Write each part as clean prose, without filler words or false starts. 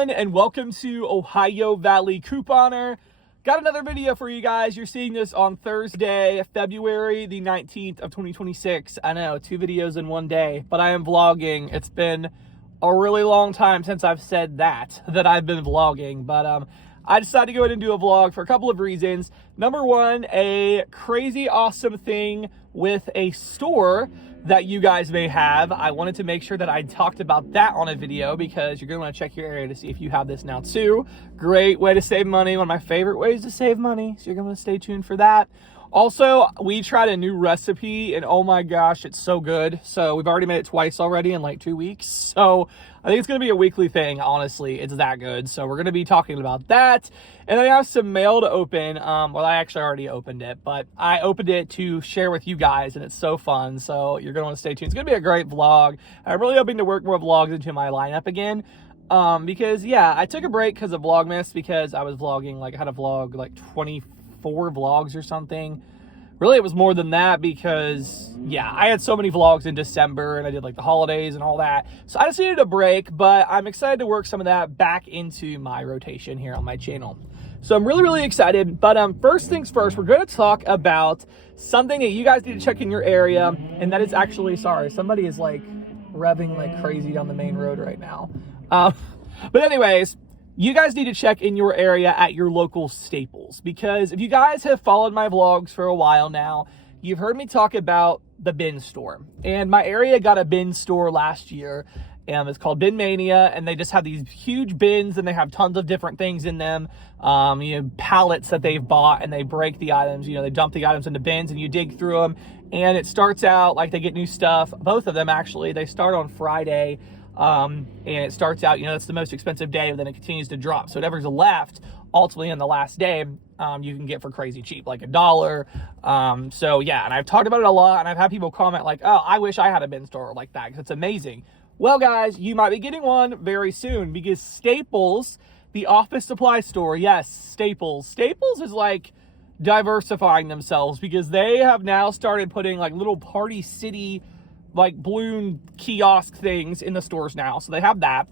everyone, and welcome to Ohio Valley Couponer. Got another video for you guys. You're seeing this on Thursday, February the 19th of 2026. I know, 2 videos in one day, but I am vlogging. It's been a really long time since I've said that I've been vlogging, but I decided to go ahead and do a vlog for a couple of reasons. Number one, a crazy awesome thing with a store that you guys may have. I wanted to make sure that I talked about that on a video because you're going to want to check your area to see if you have this now too. Great way to save money. One of my favorite ways to save money. So you're going to stay tuned for that. Also, we tried a new recipe and oh my gosh, it's so good. So we've already made it twice already in like 2 weeks. So I think it's going to be a weekly thing. Honestly, it's that good. So we're going to be talking about that. And then I have some mail to open. Well, I actually already opened it, but I opened it to share with you guys and it's so fun. So you're going to want to stay tuned. It's going to be a great vlog. I'm really hoping to work more vlogs into my lineup again. Because yeah, I took a break because of Vlogmas because I was vlogging, like I had a vlog like 24 vlogs or something. Really, it was more than that because, yeah, I had so many vlogs in December and I did like the holidays and all that. So I just needed a break, but I'm excited to work some of that back into my rotation here on my channel. So I'm really, really excited. But first things first, we're going to talk about something that you guys need to check in your area. And that is actually, sorry, somebody is like revving like crazy down the main road right now. But anyways, you guys need to check in your area at your local Staples, because if you guys have followed my vlogs for a while now, you've heard me talk about the bin store. And my area got a bin store last year, and it's called Bin Mania, and they just have these huge bins, and they have tons of different things in them. Pallets that they've bought, and they break the items, they dump the items into bins, and you dig through them, and it starts out like they get new stuff. Both of them, actually, they start on Friday. And it starts out, it's the most expensive day, but then it continues to drop. So whatever's left, ultimately on the last day, you can get for crazy cheap, like $1. So yeah, and I've talked about it a lot, and I've had people comment like, oh, I wish I had a bin store like that, because it's amazing. Well, guys, you might be getting one very soon, because Staples, the office supply store, yes, Staples is like diversifying themselves, because they have now started putting like little Party City like balloon kiosk things in the stores now. So they have that.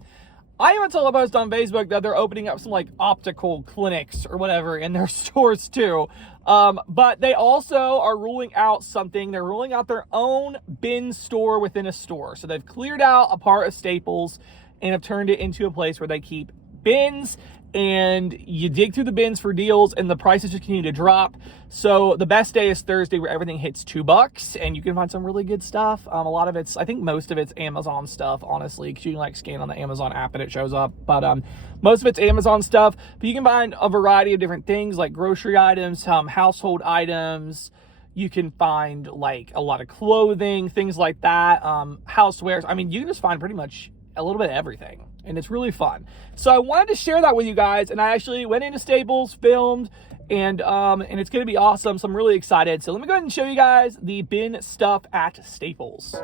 I even saw a post on Facebook that they're opening up some like optical clinics or whatever in their stores too. But they also are ruling out something. They're ruling out their own bin store within a store. So they've cleared out a part of Staples and have turned it into a place where they keep bins, and you dig through the bins for deals, and the prices just continue to drop. So the best day is Thursday, where everything hits $2, and you can find some really good stuff. A lot of it's, I think most of it's Amazon stuff, honestly, because you can like scan on the Amazon app and it shows up. But most of it's Amazon stuff. But you can find a variety of different things like grocery items, household items. You can find like a lot of clothing, things like that, housewares. I mean, you can just find pretty much a little bit of everything, and it's really fun. So I wanted to share that with you guys, and I actually went into Staples, filmed, and it's going to be awesome. So I'm really excited. So let me go ahead and show you guys the bin stuff at Staples.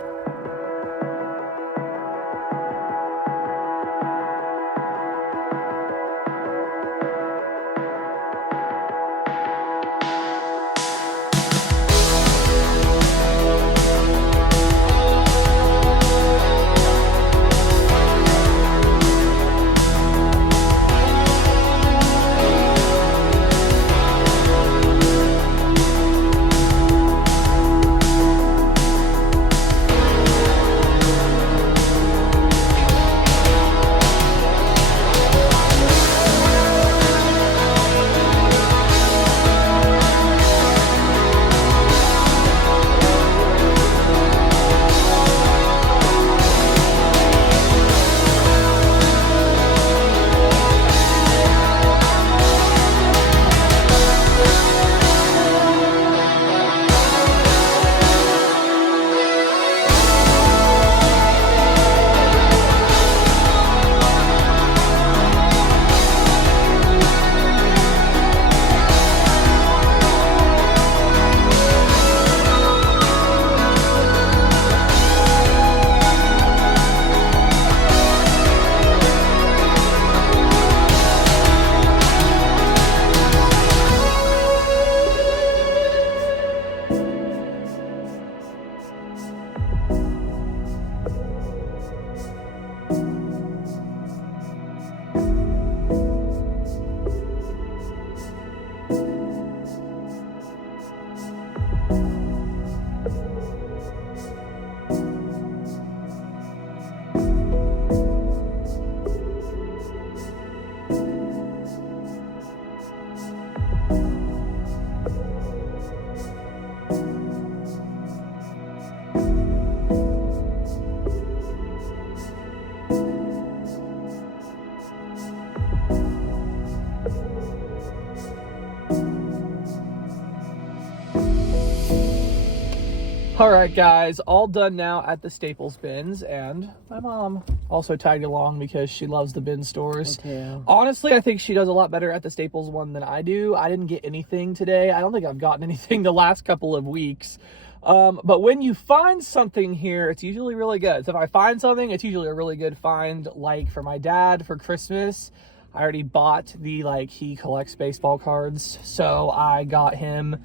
All right, guys, all done now at the Staples bins, and my mom also tagged along because she loves the bin stores. Honestly, I think she does a lot better at the Staples one than I do. I didn't get anything today. I don't think I've gotten anything the last couple of weeks. But when you find something here, it's usually really good. So if I find something, it's usually a really good find. Like for my dad for Christmas, I already bought he collects baseball cards. So I got him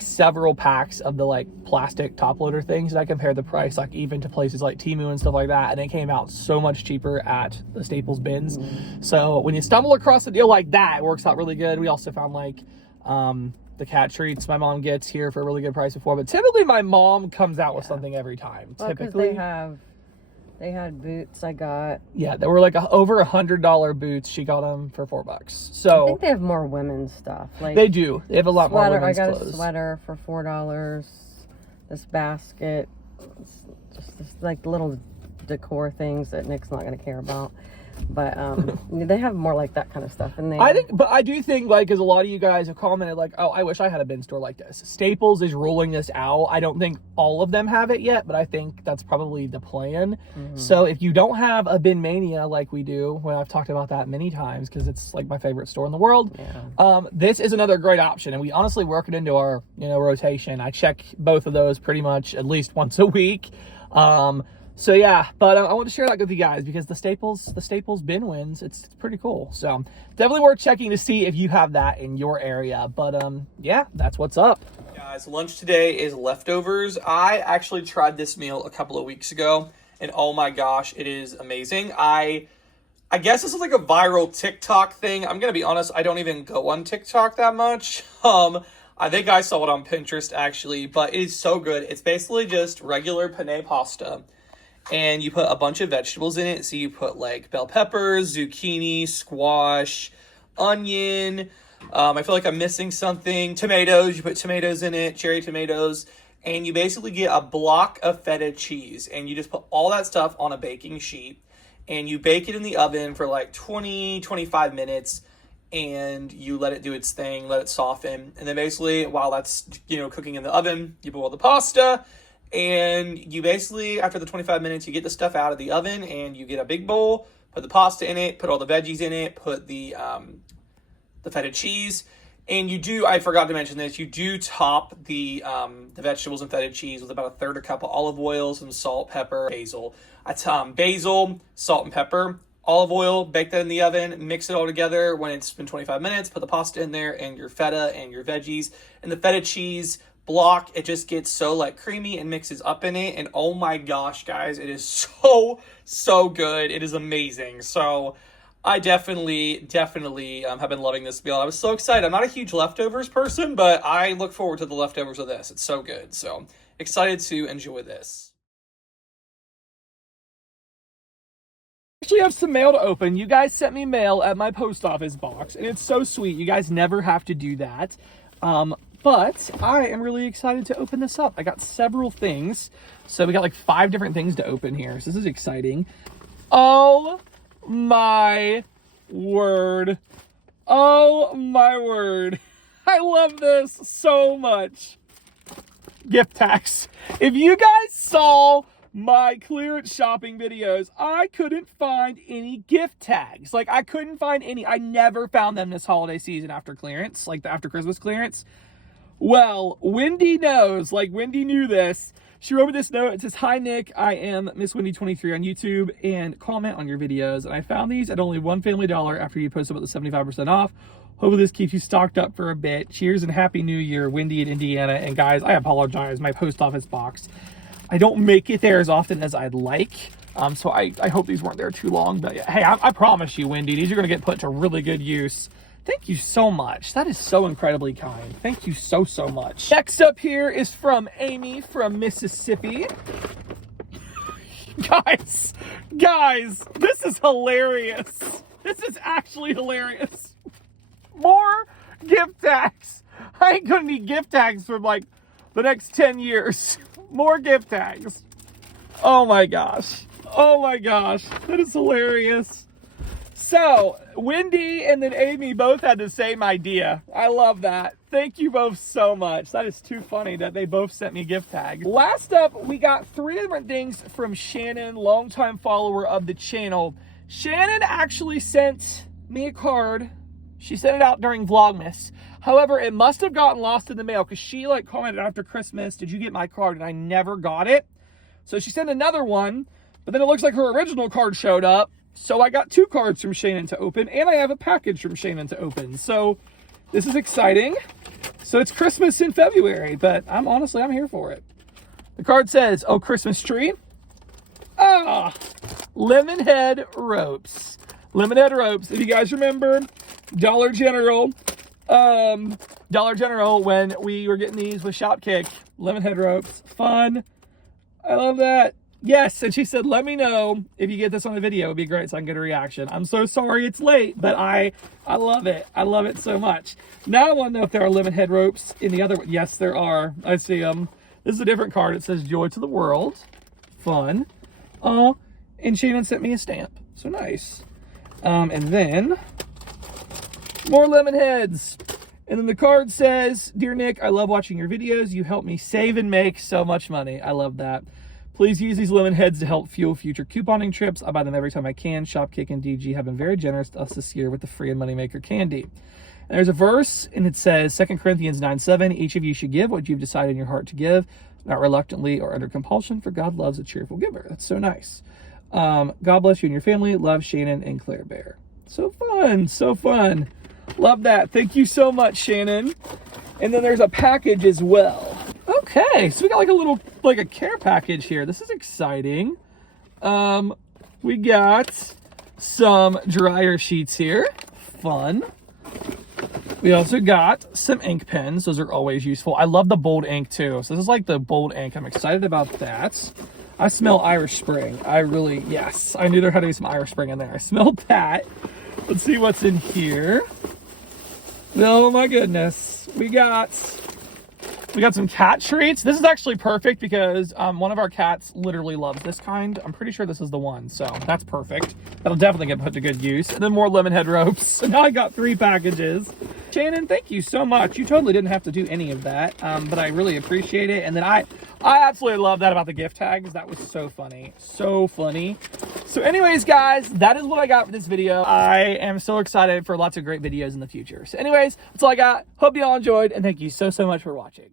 several packs of the plastic top loader things, and I compared the price even to places like Temu and stuff like that, and it came out so much cheaper at the Staples bins. So when you stumble across a deal like that, it works out really good. We also found the cat treats my mom gets here for a really good price before, but typically my mom comes out with something every time. Well, typically they had boots I got. Yeah, they were over $100 boots. She got them for $4. So I think they have more women's stuff. They do. They have a lot more women's clothes. I got a sweater for $4. This basket, just this little decor things that Nick's not going to care about. But they have more that kind of stuff in there. I do think because a lot of you guys have commented oh, I wish I had a bin store like this. Staples is rolling this out. I don't think all of them have it yet, but I think that's probably the plan. So if you don't have a bin mania like we do, I've talked about that many times because it's my favorite store in the world. This is another great option, and we honestly work it into our rotation. I check both of those pretty much at least once a week. So yeah, but I want to share that with you guys because the Staples bin wins. It's pretty cool. So definitely worth checking to see if you have that in your area. But yeah, that's what's up. Guys, lunch today is leftovers. I actually tried this meal a couple of weeks ago, and oh my gosh, it is amazing. I guess this is a viral TikTok thing. I'm gonna be honest, I don't even go on TikTok that much. I think I saw it on Pinterest actually, but it is so good. It's basically just regular penne pasta. And you put a bunch of vegetables in it. So you put bell peppers, zucchini, squash, onion. I feel like I'm missing something. Tomatoes. You put tomatoes in it, cherry tomatoes. And you basically get a block of feta cheese. And you just put all that stuff on a baking sheet. And you bake it in the oven for 20, 25 minutes. And you let it do its thing, let it soften. And then basically, while that's cooking in the oven, you boil the pasta. And you basically, after the 25 minutes, you get the stuff out of the oven and you get a big bowl, put the pasta in it, put all the veggies in it, put the feta cheese, and you do, I forgot to mention this, you do top the vegetables and feta cheese with about a third a cup of olive oil, some salt, pepper, basil. Basil, salt, and pepper, olive oil, bake that in the oven, mix it all together. When it's been 25 minutes, put the pasta in there and your feta and your veggies, and the feta cheese block, it just gets so creamy and mixes up in it, and oh my gosh, guys, it is so good. It is amazing. So I definitely have been loving this meal. I was so excited. I'm not a huge leftovers person, but I look forward to the leftovers of this. It's so good. So excited to enjoy this. Actually have some mail to open. You guys sent me mail at my post office box, and it's so sweet. You guys never have to do that. But I am really excited to open this up. I got several things. So we got 5 different things to open here. So this is exciting. Oh my word. Oh my word. I love this so much. Gift tags. If you guys saw my clearance shopping videos, I couldn't find any gift tags. I couldn't find any. I never found them this holiday season after clearance, the after Christmas clearance. Well, Wendy knows, Wendy knew this. She wrote me this note. It says, "Hi, Nick. I am Miss Wendy23 on YouTube and comment on your videos. And I found these at only one Family Dollar after you posted about the 75% off. Hopefully this keeps you stocked up for a bit. Cheers and Happy New Year, Wendy in Indiana." And guys, I apologize. My post office box, I don't make it there as often as I'd like. So I hope these weren't there too long. But hey, I promise you, Wendy, these are going to get put to really good use. Thank you so much. That is so incredibly kind. Thank you so much. Next up here is from Amy from Mississippi. Guys, this is hilarious. This is actually hilarious. More gift tags. I ain't gonna need gift tags for the next 10 years. More gift tags. Oh my gosh. That is hilarious. So, Wendy and then Amy both had the same idea. I love that. Thank you both so much. That is too funny that they both sent me a gift tag. Last up, we got 3 different things from Shannon, longtime follower of the channel. Shannon actually sent me a card. She sent it out during Vlogmas. However, it must have gotten lost in the mail because she like commented after Christmas, did you get my card? And I never got it. So she sent another one, but then it looks like her original card showed up. So I got 2 cards from Shannon to open, and I have a package from Shannon to open. So this is exciting. So it's Christmas in February, but I'm here for it. The card says, oh, Christmas tree. Ah, lemon head ropes. Lemon head ropes. If you guys remember, Dollar General, when we were getting these with Shopkick, lemon head ropes. Fun. I love that. Yes, and she said, let me know if you get this on the video. It'd be great so I can get a reaction. I'm so sorry it's late, but I love it. I love it so much. Now I want to know if there are lemon head ropes in the other one. Yes, there are. I see them. This is a different card. It says Joy to the World. Fun. Oh, and Shannon sent me a stamp. So nice. And then more lemon heads. And then the card says, Dear Nick, I love watching your videos. You help me save and make so much money. I love that. Please use these lemon heads to help fuel future couponing trips. I buy them every time I can. Shopkick and DG have been very generous to us this year with the free and moneymaker candy. And there's a verse, and it says, 2 Corinthians 9:7, each of you should give what you've decided in your heart to give, not reluctantly or under compulsion, for God loves a cheerful giver. That's so nice. God bless you and your family. Love, Shannon and Claire Bear. So fun, so fun. Love that. Thank you so much, Shannon. And then there's a package as well. Okay, so we got like a care package here. This is exciting. We got some dryer sheets here. Fun. We also got some ink pens. Those are always useful. I love the bold ink too. So this is like the bold ink. I'm excited about that. I smell Irish Spring. Yes, I knew there had to be some Irish Spring in there. I smelled that. Let's see what's in here. Oh my goodness. We got some cat treats. This is actually perfect because one of our cats literally loves this kind. I'm pretty sure this is the one, so that's perfect. That'll definitely get put to good use. And then more lemon head ropes. So now I got 3 packages. Shannon, thank you so much. You totally didn't have to do any of that, but I really appreciate it. And then I absolutely love that about the gift tags. That was so funny. So funny. So anyways, guys, that is what I got for this video. I am so excited for lots of great videos in the future. So anyways, that's all I got. Hope you all enjoyed, and thank you so much for watching.